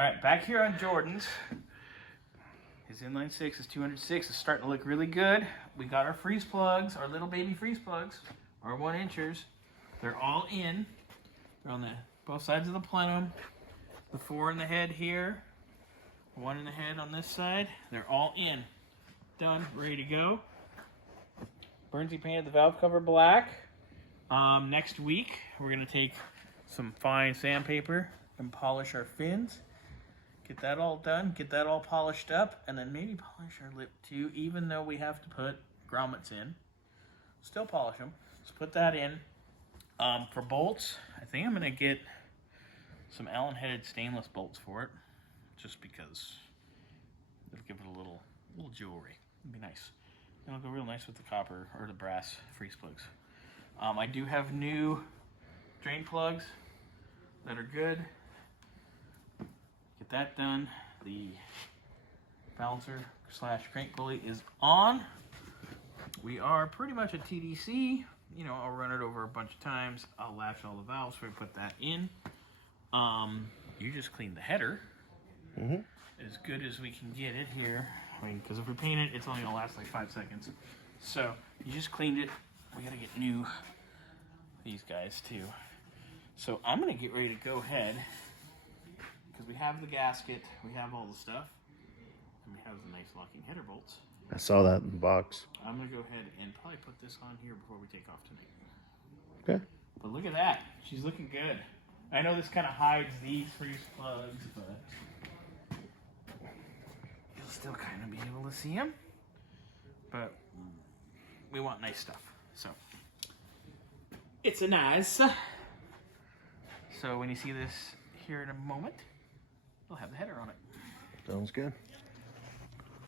All right, back here on Jordan's. His inline 6, his 206 is starting to look really good. We got our freeze plugs, our little baby freeze plugs, our 1-inchers. They're all in. They're on both sides of the plenum. The 4 in the head here, 1 in the head on this side. They're all in. Done, ready to go. Burnsy painted the valve cover black. Next week, we're going to take some fine sandpaper and polish our fins. Get that all done, get that all polished up, and then maybe polish our lip too, even though we have to put grommets in. Still polish them. Let's put that in. For bolts, I think I'm going to get some Allen-headed stainless bolts for it, just because it'll give it a little jewelry. It'll be nice. It'll go real nice with the copper or the brass freeze plugs. I do have new drain plugs that are good. Get that done. The balancer / crank pulley is on. We are pretty much at TDC. You know, I'll run it over a bunch of times. I'll latch all the valves before I put that in. You just clean the header. As good as we can get it here. I mean, because if we paint it, it's only gonna last like 5 seconds. So you just cleaned it. We gotta get these guys too. So I'm gonna get ready to go ahead, because we have the gasket, we have all the stuff, and we have the nice locking header bolts. I saw that in the box. I'm gonna go ahead and probably put this on here before we take off tonight. Okay. But look at that, she's looking good. I know this kind of hides these freeze plugs, but you'll still kind of be able to see them. But we want nice stuff, so it's a nice. So when you see this here in a moment, we'll have the header on it. Sounds good.